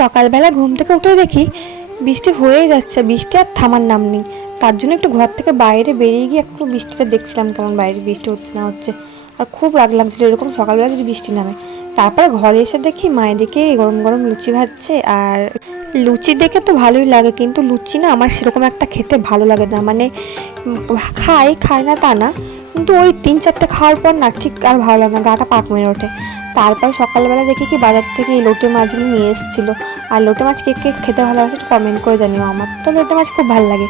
সকালবেলা ঘুম থেকে উঠে দেখি বৃষ্টি হয়েই যাচ্ছে, বৃষ্টি আর থামার নাম নেই। তার জন্য একটু ঘর থেকে বাইরে বেরিয়ে গিয়ে একটু বৃষ্টিটা দেখছিলাম কেমন বাইরে বৃষ্টি হচ্ছে না হচ্ছে। আর খুব রাগ লাগছিল এরকম সকালবেলা যদি বৃষ্টি নামে। তারপরে ঘরে এসে দেখি মায়ের দিকে গরম গরম লুচি ভাজছে। আর লুচি দেখে তো ভালোই লাগে, কিন্তু লুচি না আমার সেরকম একটা খেতে ভালো লাগে না। মানে খাই না তা না, কিন্তু ওই 3-4টে খাওয়ার পর না ঠিক আর ভালো লাগে না, গাটা পাক মেরে ওঠে। তারপর সকালবেলা দেখি কি বাজার থেকে এই লোটে মাছগুলো নিয়ে এসেছিলো। আর লোটে মাছ কে কে খেতে ভালোবাসে কমেন্ট করে জানিও, আমার তো লোটে মাছ খুব ভালো লাগে।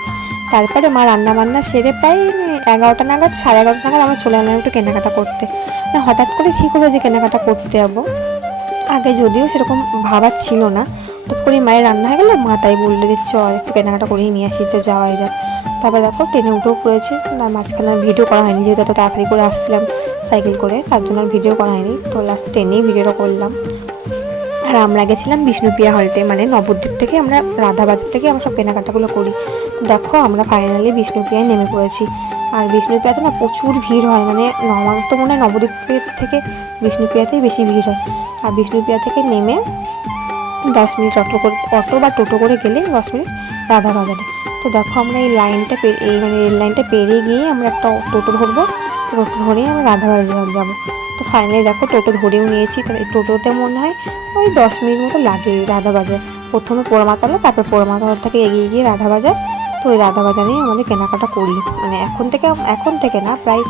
তারপরে মা রান্না বান্না সেরে প্রায় 11টা নাগাদ 11:30 নাগাদ আমরা চলে এলাম একটু কেনাকাটা করতে। হঠাৎ করে ঠিক হলো যে কেনাকাটা করতে যাবো, আগে যদিও সেরকম ভাবার ছিল না। হঠাৎ করে মায়ের রান্না হয়ে গেলো, মা তাই বললো যে চল একটু কেনাকাটা করেই নিয়ে আসি, তো যাওয়াই যাক। তারপর দেখো ট্রেনে উঠেও পড়েছে। তার মাঝখানে ভিডিও করা হয়নি, যেহেতু এত তাড়াতাড়ি করে আসছিলাম সাইকেল করে, তার জন্য আর ভিডিও করা হয়নি। তো লাস্ট ট্রেনেই ভিডিওটা করলাম। আর আমরা গেছিলাম বিষ্ণুপ্রিয়া হলটে, মানে নবদ্বীপ থেকে আমরা রাধাবাজার থেকে আমরা সব কেনাকাটাগুলো করি। তো দেখো আমরা ফাইনালি বিষ্ণুপ্রিয়ায় নেমে পড়েছি। আর বিষ্ণুপ্রিয়াতে না প্রচুর ভিড় হয়, মানে আমার তো মনে হয় নবদ্বীপের থেকে বিষ্ণুপ্রিয়াতেই বেশি ভিড় হয়। আর বিষ্ণুপ্রিয়া থেকে নেমে 10 মিনিট অটো বা টোটো করে গেলে 10 মিনিট রাধাবাজারে। তো দেখো আমরা এই লাইনটা মানে রেল লাইনটা পেরিয়ে গিয়ে আমরা একটা টোটো ধরবো, টোটো ধরেই আমরা রাধাবাজার যাবো। তো ফাইনালি দেখো টোটো ধরেও নিয়েছি। তো এই টোটোতে মনে হয় ওই 10 মিনিট মতো লাগে রাধাবাজার। প্রথমে পোড়ামাতলা, তারপর পোড়ামাতলা থেকে এগিয়ে গিয়ে রাধাবাজার। তো ওই রাধাবাজারেই আমাদের কেনাকাটা করি, মানে এখন থেকে না, প্রায়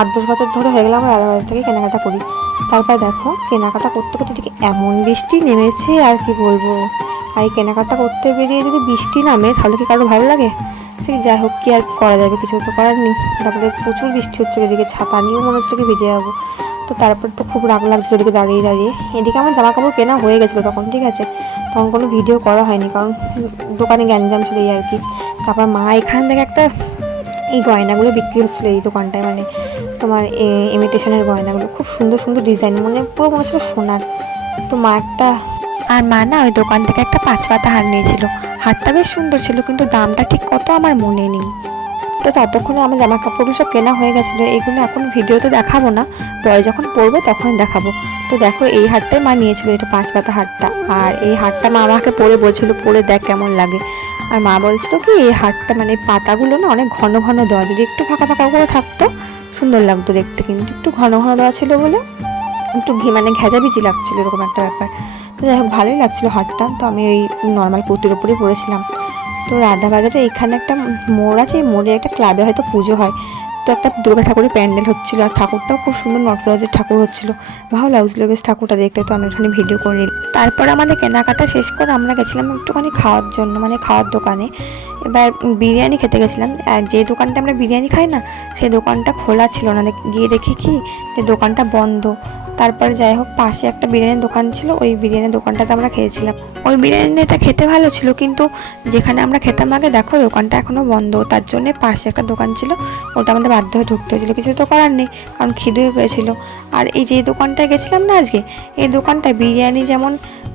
8-10 বছর ধরে হয়ে গেলে আমরা রাধাবাজার থেকে কেনাকাটা করি। তারপর দেখো কেনাকাটা করতে করতে দেখি এমন বৃষ্টি নেমেছে আর কি বলবো। আর এই কেনাকাটা করতে বেরিয়ে যদি বৃষ্টি নামে তাহলে কি কারো ভালো লাগে? সে যাই হোক, কি আর করা যাবে, কিছু তো করার নেই। তারপরে প্রচুর বৃষ্টি হচ্ছিলো, এদিকে ছাতা নিয়েও মনে হচ্ছিলো কি ভিজে যাবো। তো তারপর তো খুব রাগ লাগছিলো এদিকে দাঁড়িয়ে দাঁড়িয়ে। এদিকে আমার জামা কাপড় কেনা হয়ে গেছিলো তখন, ঠিক আছে, তখন কোনো ভিডিও করা হয়নি, কারণ দোকানে গ্যাঞ্জাম ছিল এই আর কি। তারপর মা এখান থেকে একটা এই গয়নাগুলো বিক্রি হচ্ছিলো এই দোকানটায়, মানে তোমার ইমিটেশনের গয়নাগুলো খুব সুন্দর সুন্দর ডিজাইন, মানে পুরো মনে হচ্ছিলো সোনার। তো মা না ওই দোকান থেকে একটা 5 পাতা হার নিয়েছিল। হারটা বেশ সুন্দর ছিল, কিন্তু দামটা ঠিক কত আমার মনে নেই। তো ততক্ষণে আমার জামা কাপড়গুলো সব কেনা হয়ে গেছিলো। এগুলো এখন ভিডিওতে দেখাবো না, পরে যখন পরবো তখন দেখাবো। তো দেখো এই হারটাই মা নিয়েছিল, এটা 5 পাতা হারটা। আর এই হারটা মা আমাকে পরে বলছিল, পরে দেখ কেমন লাগে। আর মা বলছিল কি এই হারটা মানে পাতাগুলো না অনেক ঘন ঘন দেওয়া, যদি একটু ফাঁকা ফাঁকা করে থাকতো সুন্দর লাগতো দেখতে, কিন্তু একটু ঘন ঘন দেওয়া ছিল বলে একটু মানে ঘেঁজাভিজি লাগছিলো, এরকম একটা ব্যাপার। তো যাই হোক ভালোই লাগছিলো হারটা। তো আমি ওই নর্মাল কুর্তির ওপরেই পরেছিলাম। তো রাধাবাজারে এখানে একটা মোড় আছে, এই মোড়ে একটা ক্লাবে হয়তো পুজো হয়। তো একটা দুর্গা ঠাকুরের প্যান্ডেল হচ্ছিলো, আর ঠাকুরটাও খুব সুন্দর নটরাজের ঠাকুর হচ্ছিলো, ভালো লাগছিলো বেশ ঠাকুরটা দেখতে। তো আমি ওখানে ভিডিও করে নিই। তারপর আমাদের কেনাকাটা শেষ করে আমরা গেছিলাম একটুখানি খাওয়ার জন্য, মানে খাওয়ার দোকানে। এবার বিরিয়ানি খেতে গেছিলাম। আর যে দোকানটা আমরা বিরিয়ানি খাই না, সেই দোকানটা খোলা ছিল না, গিয়ে দেখি কি যে দোকানটা বন্ধ। তারপর যাই হোক পাশে একটা বিরিয়ানির দোকান ছিল, ওই বিরিয়ানির দোকানটাতে আমরা খেয়েছিলাম। ওই বিরিয়ানিটা খেতে ভালো ছিল, কিন্তু যেখানে আমরা খেতাম আগে দেখো দোকানটা এখনও বন্ধ, তার জন্যে পাশে একটা দোকান ছিল, ওটা আমাদের বাধ্য হয়ে ঢুকতে হয়েছিলো। কিছু তো করার নেই, কারণ খিদে পেয়েছিলো। আর এই যে দোকানটায় গেছিলাম না আজকে, এই দোকানটায় বিরিয়ানি যেমন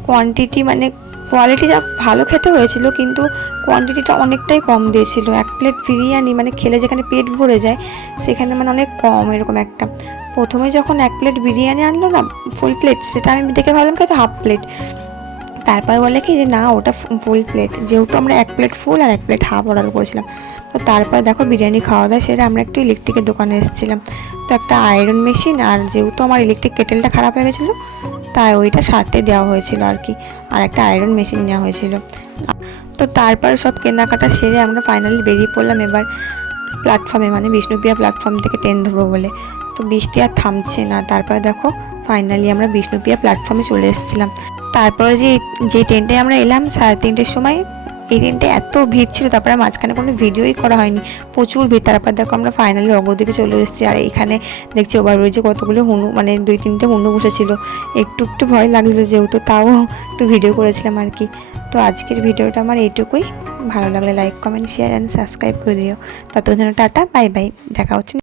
কোয়ান্টিটি মানে কোয়ালিটি যা ভালো খেতে হয়েছিল, কিন্তু কোয়ান্টিটিটা অনেকটাই কম দিয়েছিল। 1 প্লেট বিরিয়ানি মানে খেলে যেখানে পেট ভরে যায়, সেখানে মানে অনেক কম এরকম একটা। প্রথমে যখন 1 প্লেট বিরিয়ানি আনলো না ফুল প্লেট, সেটা আমি দেখে ভাবলাম কি 1/2 প্লেট। তারপর বলে কি যে না ওটা ফুল প্লেট, যেহেতু আমরা 1 প্লেট ফুল আর 1 প্লেট হাফ অর্ডার করেছিলাম। তো তারপর দেখো বিরিয়ানি খাওয়া দাওয়া সেটা আমরা একটু ইলেকট্রিকের দোকানে এসেছিলাম। তো একটা আয়রন মেশিন, আর যেহেতু আমার ইলেকট্রিক কেটেলটা খারাপ হয়ে গেছিলো, তাই ওইটা সারতে দেওয়া হয়েছিল আর কি, আর একটা আয়রন মেশিন নেওয়া হয়েছিল। তো তারপর সব কেনাকাটা সেরে আমরা ফাইনালি বেরিয়ে পড়লাম এবার প্ল্যাটফর্মে, মানে বিষ্ণুপ্রিয়া প্ল্যাটফর্ম থেকে ট্রেন ধরবো বলে। তো বৃষ্টি আর থামছে না। তারপরে দেখো ফাইনালি আমরা বিষ্ণুপ্রিয়া প্ল্যাটফর্মে চলে এসেছিলাম। তারপরে যে ট্রেনটায় আমরা এলাম 3:30-র সময়, এই ট্রেনটা এত ভিড় ছিল, তারপরে মাঝখানে কোনো ভিডিওই করা হয়নি, প্রচুর ভিড়। তারপর দেখো আমরা ফাইনালি অগ্রদ্বীপে চলে এসেছি। আর এইখানে দেখছি ওভারব্রিজে কতগুলো মানে 2-3টে হুন্নু বসেছিল, একটু ভয় লাগছিলো, যেহেতু তাও একটু ভিডিও করেছিলাম আর কি। তো আজকের ভিডিওটা আমার এইটুকুই। ভালো লাগলে like, comment, share and subscribe করে দিও। ততক্ষণ টাটা, বাই বাই, দেখা হচ্ছে।